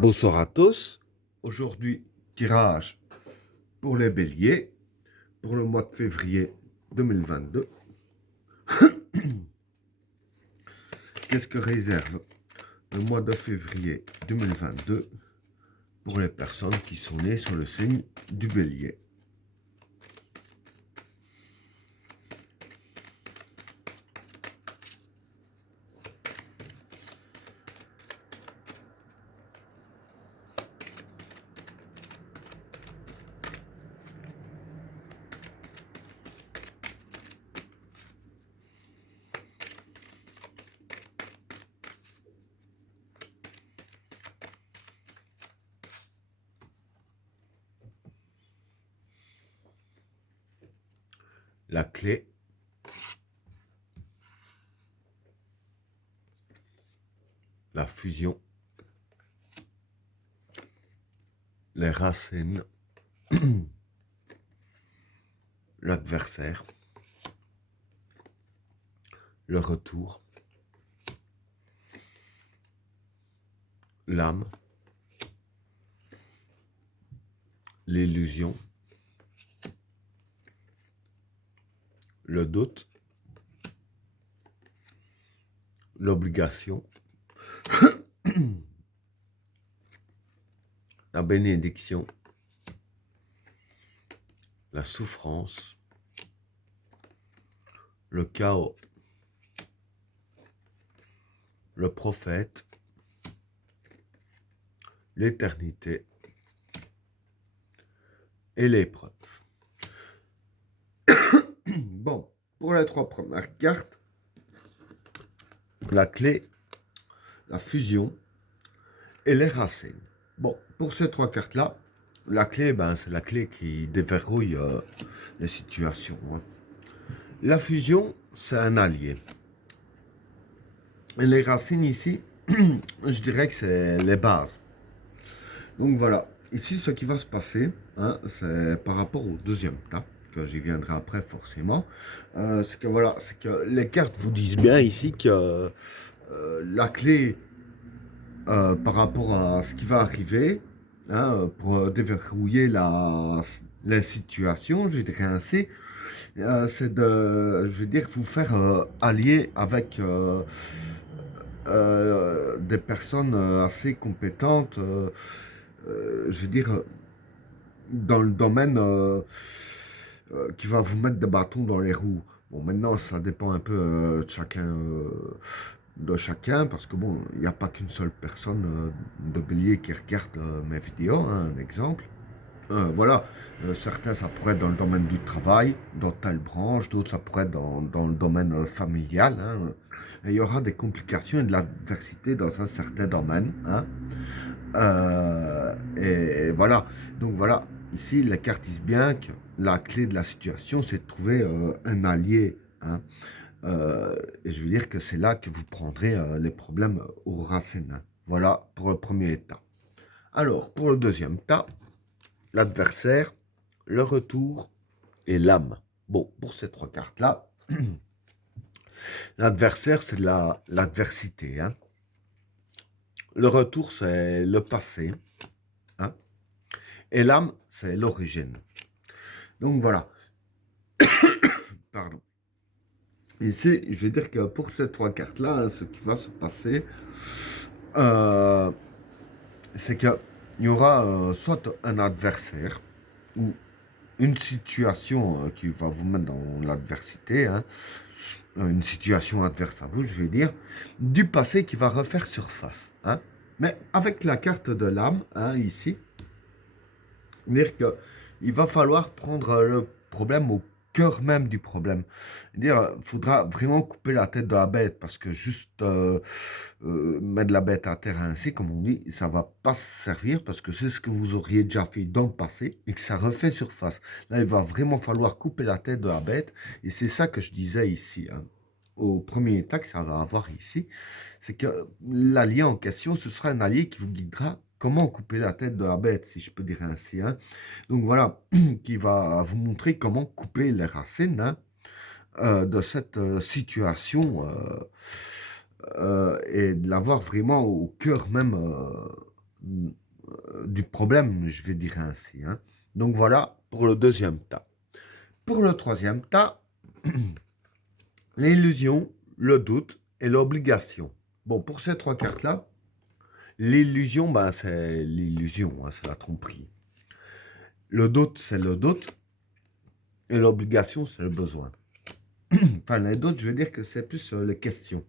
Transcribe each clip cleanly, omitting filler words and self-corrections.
Bonsoir à tous. Aujourd'hui, tirage pour les béliers pour le mois de février 2022. Qu'est-ce que réserve le mois de février 2022 pour les personnes qui sont nées sur le signe du bélier? La clé, la fusion, les racines, l'adversaire, le retour, l'âme, l'illusion, le doute, l'obligation, la bénédiction, la souffrance, le chaos, le prophète, l'éternité et l'épreuve. Bon, pour les trois premières cartes, la clé, la fusion et les racines. Bon, pour ces trois cartes-là, la clé, c'est la clé qui déverrouille les situations. La fusion, c'est un allié. Et les racines ici, je dirais que c'est les bases. Donc voilà, ici ce qui va se passer, c'est par rapport au deuxième tas, que j'y viendrai après forcément, c'est que voilà, c'est que les cartes vous disent bien ici que la clé par rapport à ce qui va arriver, pour déverrouiller la situation, je dirais ainsi, c'est de, je veux dire, vous faire allier avec des personnes assez compétentes, je veux dire, dans le domaine qui va vous mettre des bâtons dans les roues. Bon, maintenant, ça dépend un peu de chacun, parce que bon, il n'y a pas qu'une seule personne de bélier qui regarde mes vidéos, un exemple. Voilà, certains ça pourrait être dans le domaine du travail, dans telle branche, d'autres ça pourrait être dans le domaine familial. Et il y aura des complications et de l'adversité dans un certain domaine. Et voilà, donc voilà, ici les cartes disent bien que la clé de la situation c'est de trouver un allié. Et je veux dire que c'est là que vous prendrez les problèmes aux racines. Voilà pour le premier tas. Alors, pour le deuxième tas, l'adversaire, le retour et l'âme. Bon, pour ces trois cartes-là, l'adversaire, c'est l'adversité. Le retour, c'est le passé. Et l'âme, c'est l'origine. Donc voilà. Pardon. Ici, je vais dire que pour ces trois cartes-là, ce qui va se passer, c'est qu'il y aura soit un adversaire ou une situation qui va vous mettre dans l'adversité, une situation adverse à vous, je vais dire, du passé qui va refaire surface. Mais avec la carte de l'âme, ici, dire qu'il va falloir prendre le problème au cœur même du problème. Dire, il faudra vraiment couper la tête de la bête, parce que juste mettre la bête à terre ainsi, comme on dit, ça va pas servir, parce que c'est ce que vous auriez déjà fait dans le passé, et que ça refait surface. Là, il va vraiment falloir couper la tête de la bête, et c'est ça que je disais ici, au premier état que ça va avoir ici, c'est que l'allié en question, ce sera un allié qui vous guidera comment couper la tête de la bête, si je peux dire ainsi. Donc voilà, qui va vous montrer comment couper les racines de cette situation et de l'avoir vraiment au cœur même du problème, je vais dire ainsi. Hein. Donc voilà pour le deuxième tas. Pour le troisième tas, l'illusion, le doute et l'obligation. Bon, pour ces trois cartes-là, l'illusion, ben, c'est l'illusion, hein, c'est la tromperie. Le doute, c'est le doute. Et l'obligation, c'est le besoin. Enfin, les doutes, je veux dire que c'est plus les questions.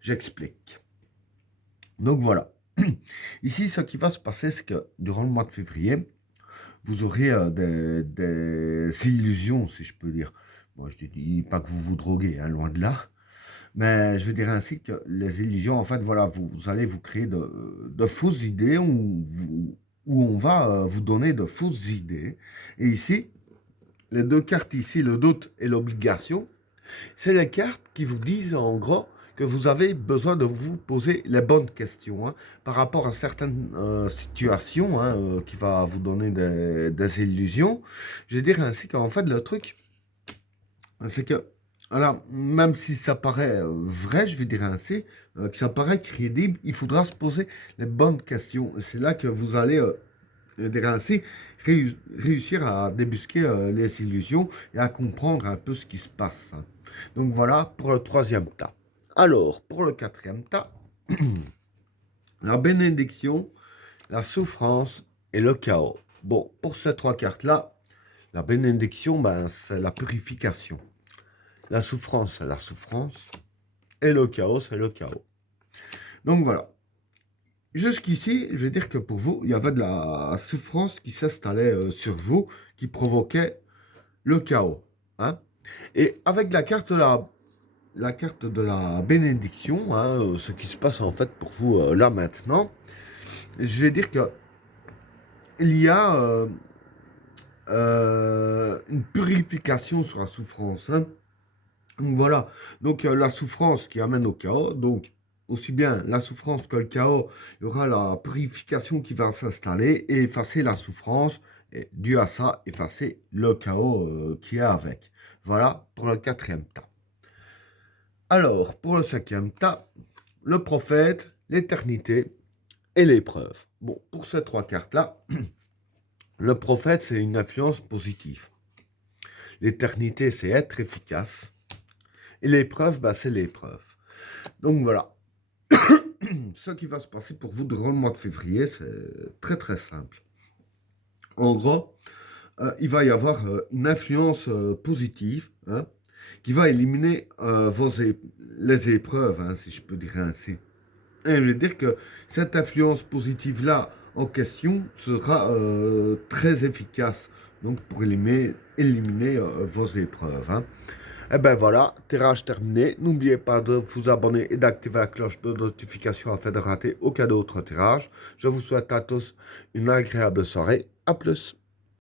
J'explique. Donc voilà. Ici, ce qui va se passer, c'est que durant le mois de février, vous aurez des illusions, si je peux dire. Moi, je ne dis pas que vous vous droguez, hein, loin de là. Mais je veux dire ainsi que les illusions, en fait, voilà, vous allez vous créer de fausses idées où on va vous donner de fausses idées. Et ici, les deux cartes ici, le doute et l'obligation, c'est les cartes qui vous disent en gros que vous avez besoin de vous poser les bonnes questions hein, par rapport à certaines situations hein, qui va vous donner des illusions. Je veux dire ainsi qu'en fait le truc, c'est que alors, même si ça paraît vrai, je vais dire ainsi, que ça paraît crédible, il faudra se poser les bonnes questions. C'est là que vous allez je vais dire ainsi, réussir à débusquer les illusions et à comprendre un peu ce qui se passe. Hein. Donc voilà pour le troisième tas. Alors, pour le quatrième tas, la bénédiction, la souffrance et le chaos. Bon, pour ces trois cartes-là, la bénédiction, ben, c'est la purification. La souffrance, c'est la souffrance. Et le chaos, c'est le chaos. Donc voilà. Jusqu'ici, je vais dire que pour vous, il y avait de la souffrance qui s'installait sur vous, qui provoquait le chaos. Hein. Et avec la carte de la bénédiction, hein, ce qui se passe en fait pour vous là maintenant, je vais dire que il y a une purification sur la souffrance. Hein. Donc voilà, donc la souffrance qui amène au chaos, donc aussi bien la souffrance que le chaos, il y aura la purification qui va s'installer et effacer la souffrance, et dû à ça, effacer le chaos qui est avec. Voilà pour le quatrième tas. Alors, pour le cinquième tas, le prophète, l'éternité et l'épreuve. Bon, pour ces trois cartes-là, le prophète, c'est une influence positive. L'éternité, c'est être efficace. Et l'épreuve, bah, c'est l'épreuve. Donc voilà. Ce qui va se passer pour vous durant le mois de février, c'est très très simple. En gros, il va y avoir une influence positive hein, qui va éliminer les épreuves, hein, si je peux dire ainsi. Et je veux dire que cette influence positive-là en question sera très efficace donc pour éliminer vos épreuves. Hein. Et ben voilà, tirage terminé. N'oubliez pas de vous abonner et d'activer la cloche de notification afin de rater aucun autre tirage. Je vous souhaite à tous une agréable soirée. À plus.